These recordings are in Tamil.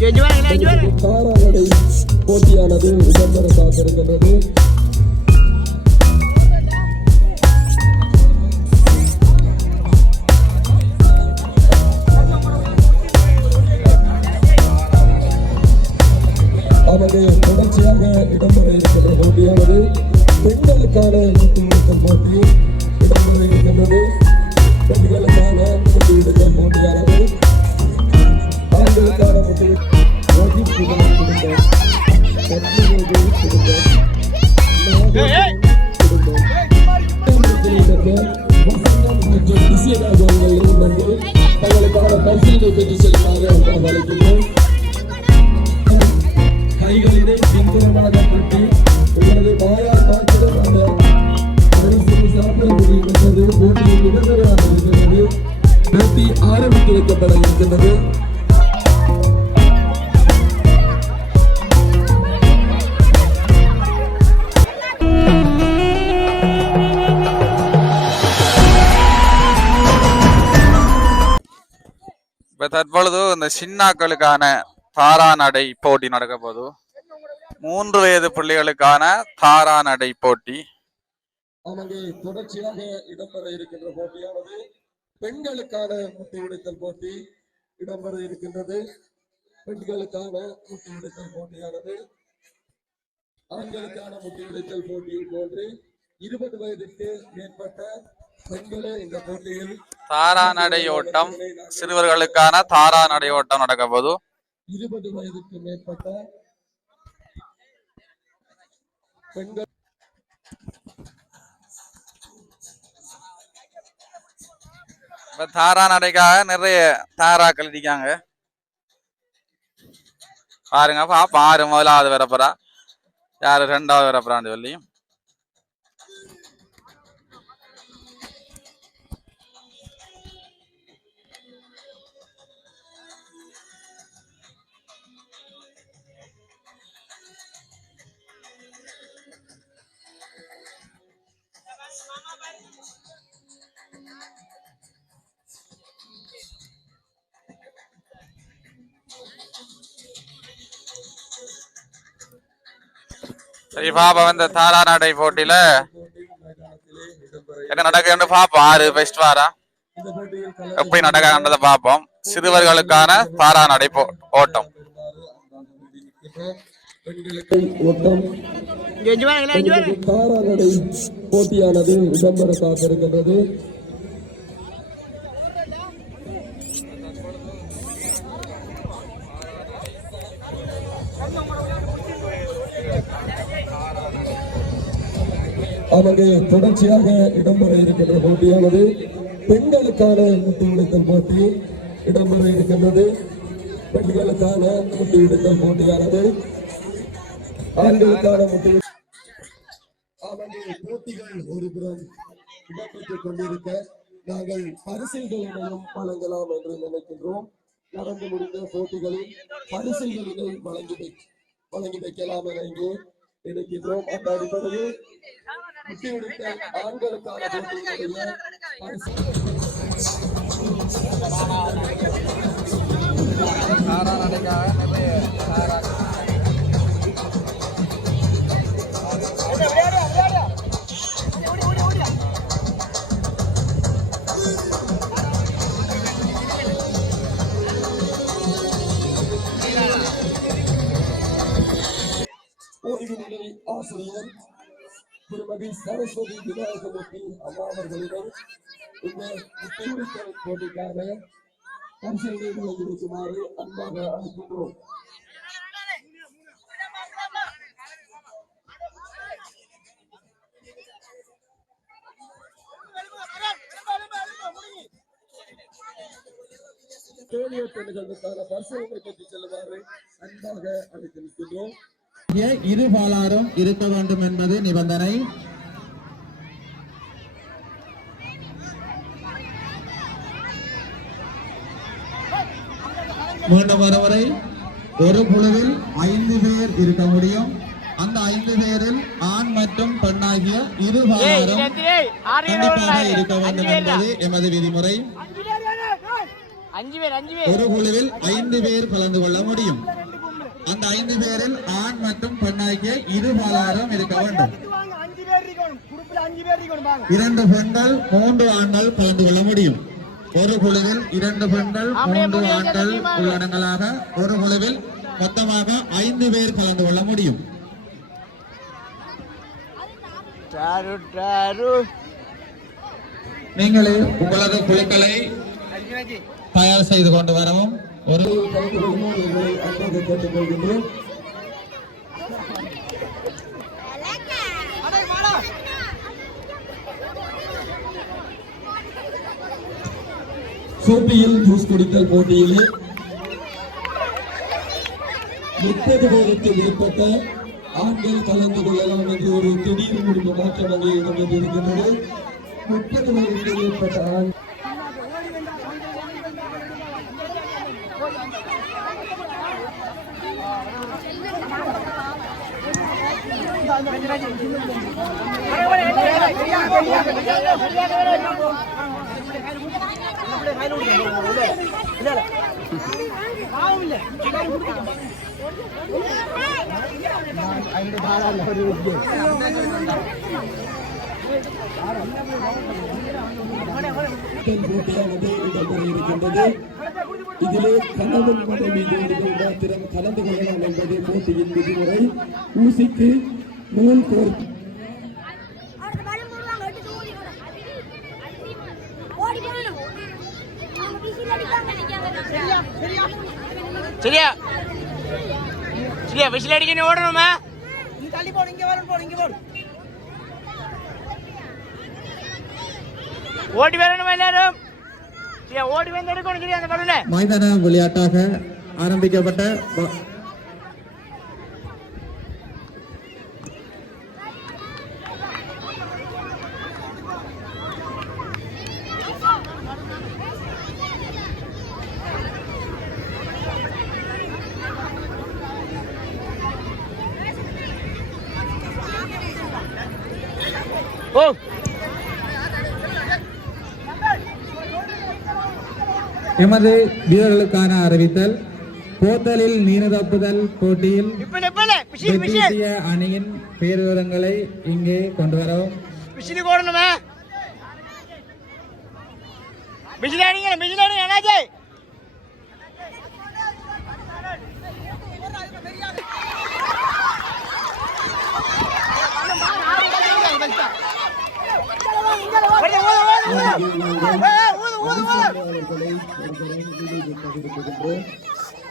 காரானடை போட்டியானது விளம்பர காத்திருக்கின்றது. நமது தொடர்ச்சியாக இடம்பெற இருக்கின்ற போட்டியானது பெண்களுக்கான முட்டியிடுதல் போட்டி இடம்பெற இருக்கின்றது. பெண்களுக்கான முட்டியிடுதல் போட்டியானது ஆண்களுக்கான தங்களுக்கான பரிசீலனை பெற்று செல்லுமாறு அழைக்கின்றோம். கைகளிலே பின்புறமாக கட்டி உங்களது வாயால் பார்க்கிற அந்த பரிசீலனை சாப்பிட முடிகின்றது. போட்டியில் நிபந்தனையாக இருக்கின்றது. போட்டி ஆரம்பித்து வைக்கப்பட இருக்கின்றது. தற்பொழுது இந்த சின்னாக்களுக்கான தாரா நடை போட்டி நடக்க போது 3 வயது பிள்ளைகளுக்கான தாரா நடை போட்டி தொடர்ச்சியாக இடம்பெற இருக்கின்ற போட்டியானது பெண்களுக்கான முட்டையிடுதல் போட்டி இடம்பெற இருக்கின்றது. பெண்களுக்கான முட்டையிடுதல் போட்டியானது ஆண்களுக்கான முட்டையிடுதல் போட்டியை போன்று 20 வயதுக்கு மேற்பட்ட பெண்களே இந்த போட்டியில் தாரா நடையோட்டம் சிறுவர்களுக்கான தாரா நடையோட்டம் நடக்க போது 20 வயதுக்கு மேற்பட்ட பெண்கள் தாரா நடைக்காக நிறைய தாராக்கள் இருக்காங்க பாருங்க. பாப்பா 6 முதலாவது வரப்போறா, யாரு 2வது வரப்போறான்னு சொல்லி சரி பாப்பா. இந்த தாரா நடை போட்டியில என்ன நடக்குன்னு பாப்போம். 6 பெஸ்ட் வாரா எப்படி நடக்கான்றத பாப்போம். சிறுவர்களுக்கான தாரா நடை ஓட்டம் தாரா நடை போட்டியானது இடம்பெற காத்திருக்கின்றது. நமது தொடர்ச்சியாக இடம்பெற இருக்கின்ற போட்டியானது பெண்களுக்கான முட்டியிடுதல் போட்டி இடம்பெற இருக்கின்றது. பெண்களுக்கான முட்டியிடுதல் போட்டியானது ஆண்களுக்கான போட்டிகள் ஒருபுறம் இடம்பெற்றுக் கொண்டிருக்க நாங்கள் பரிசுகளையும் வழங்கலாம் என்று நினைக்கின்றோம். நடந்து முடிந்த போட்டிகளில் பரிசுகளை வழங்கி வைக்கலாம் என இங்கே நினைக்கின்றோம். அந்த அடிப்படையில் ஆண்களுக்கான ஓய்வுநிலை ஆசிரியர் திருமதி சரஸ்வதி விநாயகமூர்த்தி அம்மா அவர்களிடம் இந்த முட்டையிடுதல் போட்டிக்கான பரிசீலனை வழங்கியிருக்குமாறு அன்பாக அழைக்கின்றோம். தேவையற்ற நிகழ்வுக்கான பரிசீலனை பற்றி செல்லுமாறு அன்பாக அழைத்திருக்கின்றோம். இரு பாலாரும் இருக்க வேண்டும் என்பது நிபந்தனை. மீண்டும் வரை ஒரு குழுவில் 5 பேர் இருக்க முடியும். அந்த 5 பேரில் ஆண் மற்றும் பெண்ணாகிய இரு பாலாரும் கண்டிப்பாக இருக்க வேண்டும் என்பது எமது விதிமுறை. ஒரு குழுவில் 5 பேர் கலந்து கொள்ள முடியும். அந்த 5 பேரில் ஆண் மற்றும் பெண்ணாகிய இரு பாலாரும் இருக்க வேண்டும். 2 பெண்கள் 3 ஆண்கள் கலந்து கொள்ள முடியும். ஒரு குழுவில் 2 பெண்கள் 3 ஆண்கள் உள்ளடங்கலாக ஒரு குழுவில் மொத்தமாக 5 பேர் கலந்து கொள்ள முடியும். நீங்களே உங்களது குழுக்களை தயார் செய்து கொண்டு வரவும். ஒரு கேட்டுக்கொள்கின்றோம். சோப்பியில் ஜூஸ் குடித்தல் போட்டியிலே 30 பேருக்கு மேற்பட்ட ஆண்கள் கலந்து கொள்ளலாம் என்று ஒரு திடீர் முடிவு மாற்றம் அங்கே இடம்பெற்றிருக்கின்றது. 30 பேருக்கு மேற்பட்ட ஆண் போட்டியானது இடம்பெற இருக்கின்றது. இதிலே கணவன் மனைவி ஜோடிகள் மாத்திரம் கலந்து கொள்ளலாம் என்பது போட்டியின் விதிமுறை. ஊசிக்கு நூல் கோர்த்து சரியா சரியா விசில் அடிக்க ஓடணுமா? தள்ளி போடு, இங்க வரும், இங்க போடு. ஓடி வரணும் எல்லாரும். சரியா ஓடி வந்து எடுக்கணும். சரியா அந்த பலூனை மைதான விளையாட்டாக ஆரம்பிக்கப்பட்ட ஓ எமது வீரர்களுக்கான அறிவித்தல். போத்தலில் நீர்தப்புதல் போட்டியில் வெற்றிய அணியின் பேர் விவரங்களை இங்கே கொண்டு வரவும். பிசிலி போடணுமா? பிசிலி அடிங்க, பிசிலி அடிங்க அண்ணாச்சி.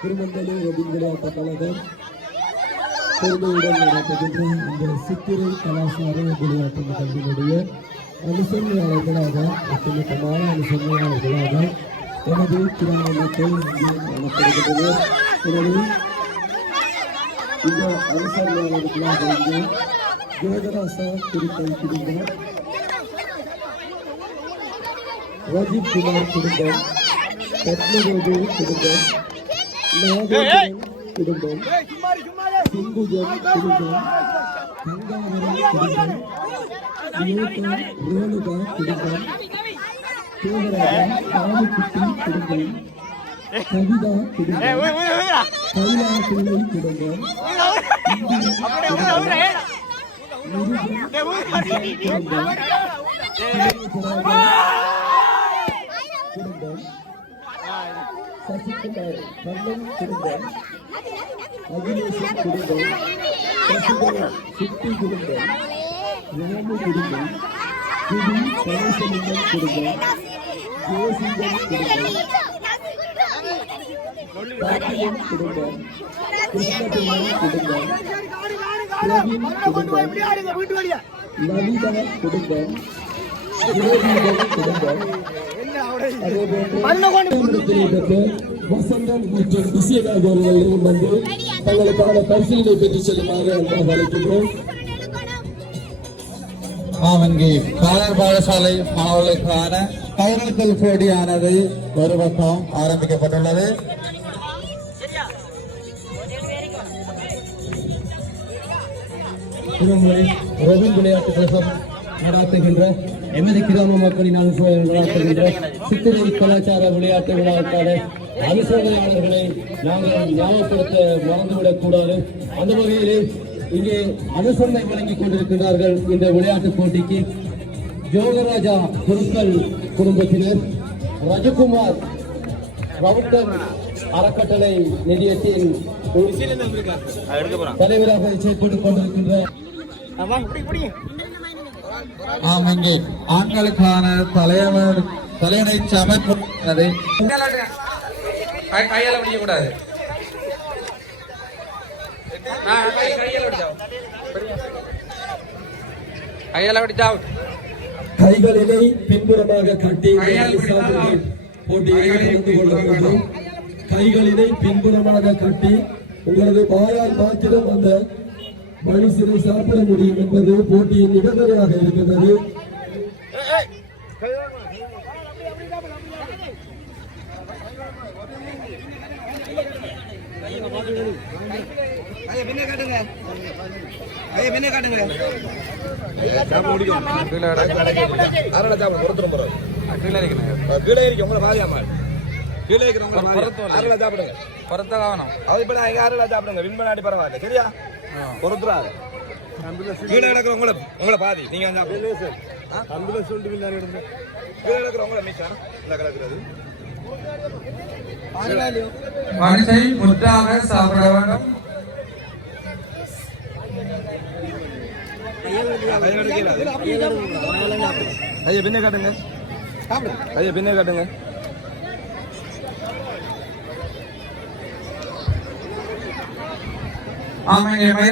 திருமண்டலி விளையாட்டு கழகம் பெருமையுடன் நடத்துகின்ற இந்த சித்திரை கலாச்சார விளையாட்டு நிகழ்வினுடைய அனுசரணையாளர்களாக ஒட்டுமொத்தமான அனுசரணையாளர்களாக எனது கிராம மக்கள் இங்கே காணப்படுகின்றனர். எனவே இந்த அனுசரணையாளர்களாக இங்கே ஜோகராசா திருப்பை குடும்பம், ராஜீவ் குமார் குடும்பம், பத்மரோடு குடும்பம், நாகேந்திரன் குடும்பம், சிங்குஜன் குடும்பம், கங்காவரம் குடும்பம், விவேகா ரேணுகா குடும்பம், தேவராஜன் ராமகுட்டி குடும்பம், கவிதா குடும்பம், கைலா பிள்ளை குடும்பம், குடும்பம், சசிகுமார் கண்ணன் குடும்பம், அகிலேஷன் குடும்பம், சசிகலன் சிட்டி குடும்பம், ராமு குடும்பம், குடி பரமசிவன் குடும்பம், ஜோசிங்கன் குடும்பம், பாக்கியன் குடும்பம், கிருஷ்ணபிள்ளை குடும்பம், பிரவீன் குடும்பம், லலிதா குடும்பம், ஜோதிகன் குடும்பம், வசந்தம் மற்றும் விசேகாக அவர்கள் வந்து தங்களுக்கான பரிசீலனை பெற்று செல்லுமாறு அன்பாக அழைக்கின்றோம். இங்கே காலர் பாடசாலை மாணவர்களுக்கான கைநீட்டல் போட்டியானது ஒரு பக்கம் ஆரம்பிக்கப்பட்டுள்ளது. திருமுறை ரவீந்திர விளையாட்டு கழகம் நடாத்துகின்ற எமது கிராம மக்களின் நலத்துகின்ற சித்திரை கலாச்சார விளையாட்டு விழாவுக்கான அனுசரணையாளர்களை நாங்கள் ஞாபகப்படுத்த மறந்துவிடக் கூடாது. அந்த வகையிலே இங்கே அனுசரணை வழங்கிக் கொண்டிருக்கிறார்கள். இந்த விளையாட்டுப் போட்டிக்கு யோகராஜா குருக்கள் குடும்பத்தினர், ரஜகுமார் ரவுண்டர் அறக்கட்டளை நிதியத்தின் தலைவராக செயல்பட்டுக் கொண்டிருக்கின்ற இங்கே ஆண்களுக்கான தலையணை சமைப்பு கையால பிடிக்க கூடாது. கையால பிடிச்சா கைகளினை பின்புறமாக கட்டி போட்டியில் கலந்து கொள்ள வேண்டும். கைகளினை பின்புறமாக கட்டி உங்களது வாயால் மாத்திரம் அந்த மனுஷனை சாப்பிட முடியும் என்பது போட்டியின் நிபந்தனையாக இருக்கின்றது. மனுஷை முற்றாக சாப்பிட வேண்டும். பின்ன காட்டுங்க, பின்ன காட்டுங்க.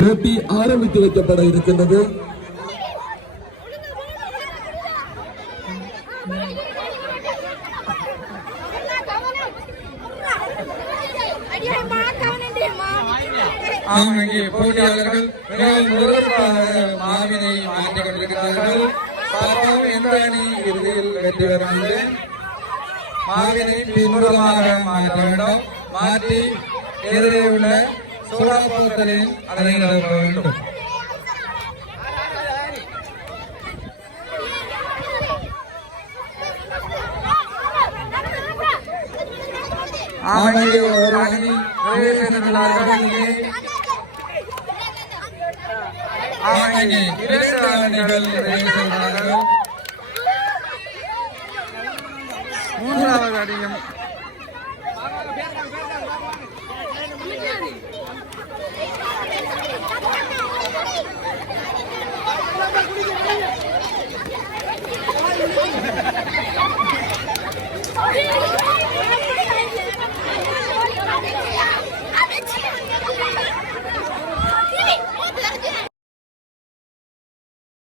போட்டி ஆரம்பித்து வைக்கப்பட இருக்கின்றது. போட்டியாளர்கள் மாவினை மாற்றிக் கொண்டிருக்கிறார்கள். பார்ப்போம் எந்த அணி இறுதியில் வெற்றி பெறும். மாவினை பின்புறமாக மாற்ற வேண்டும். மாற்றி எதிரே உள்ள சோடா போத்தலில் அதனை நிரப்ப வேண்டும். ஒரு அணி இரண்டு அணிகள் மூன்றாவது அணியும்